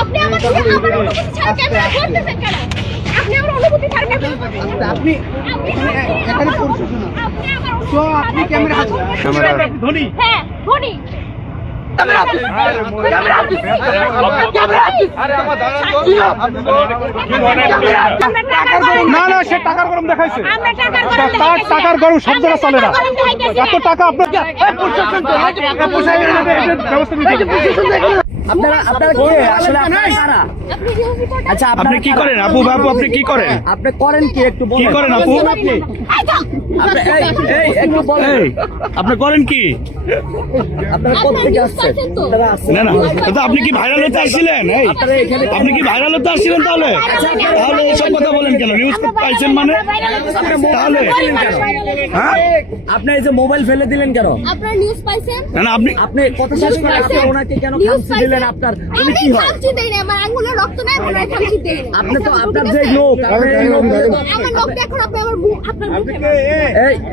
আপনি আমার অনুমতি ছাড়া ক্যামেরা করতেছেন কেন? আপনি আমার অনুমতি ছাড়া ক্যামেরা আপনি এখানে করছেন না। তো আপনি ক্যামেরা ধনী। হ্যাঁ, ধনী। না না, সে টাকার গরম দেখাইছে। তার টাকার গরম শব্দ চলে না। এত টাকা আপনার আচ্ছা আপনি কি করেন আপু? বাবু আপনি কি করেন? আপনি করেন কি একটু কি করেন আপু? একটু বলেন আপনি করেন কি? আপনারা কোথেকে আসছেন? না না, তো আপনি কি ভাইরাল হতে আসছিলেন? এই আপনি কি ভাইরাল হতে আসছিলেন? তাহলে তাহলে এসব কথা বলেন কেন? নিউজ পাইছেন মানে? তাহলে হ্যাঁ, আপনি এই যে মোবাইল ফেলে দিলেন কেন? আপনারা নিউজ পাইছেন? না না, আপনি আপনি কত শেষ করে আপনি ওনাকে কেন খামচি দিলেন? আপনার উনি কি হয়? খামচি দেই না, আমার আঙ্গুলে রক্ত নাই, বলে খামচি দেই না। আপনি তো আপনার যে লোক, আপনি এই লোক আমার লোক দেখুন, আপনি আমার আপনার মুখে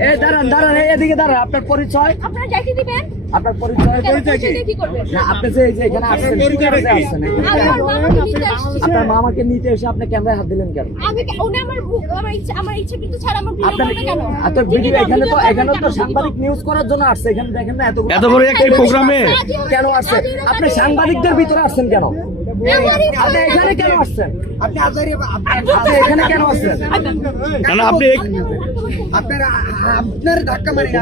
এই দাঁড়ান দাঁড়ান, এদিকে দাঁড়ান। আপনার পরিচয়? আপনারা যাইতে দিবেন? আপনার পরিচয়? কি করবেন? না, আপনি যে এই যে এখানে আসছেন, কি কাজে আসছেন? আমার মামাকে নিতে আসছি। আপনার মামাকে নিতে এসে আপনি ক্যামেরায় হাত দিলেন কেন? আমি উনি আমার ইচ্ছা কিন্তু ছাড়া আমার ভিডিও আপনার করবে কেন? এত ভিডিও এখানে তো সাংবাদিক নিউজ করার জন্য আসছে। এখানে দেখেন না এত এত বড় একটি প্রোগ্রামে কেন আসছে? আপনি সাংবাদিকদের ভিতরে আসছেন কেন? আপনি এখানে কেন আসছেন? আপনি এখানে কেন আসছেন? না না, আপনি আপনার ধাক্কা মারি না।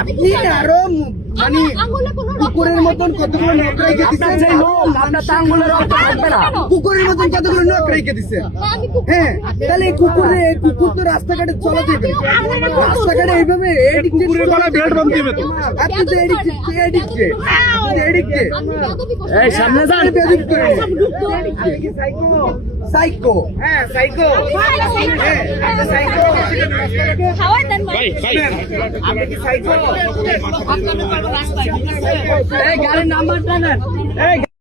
আপনি আরো মানে কুকুরের মতন কতগুলো নখ রেখে আপনার যে লোক, আপনার তো আঙ্গুলের রক্ত থাকবে না। কুকুরের মতন কতগুলো নখ রেখে দিচ্ছে। হ্যাঁ, তাহলে কুকুর তো রাস্তাঘাটে চলা যাবে না। রাস্তাঘাটে এইভাবে কুকুরের গলায় ব্লেড বাঁধ দিবে তো। আপনি তো এদিকে এই সামনে যান। সাইকো, হ্যাঁ সাইকো, খাওয়ার দেন মা। আপনি কি সাইকো? এই গাড়ির নাম্বারটা নেন।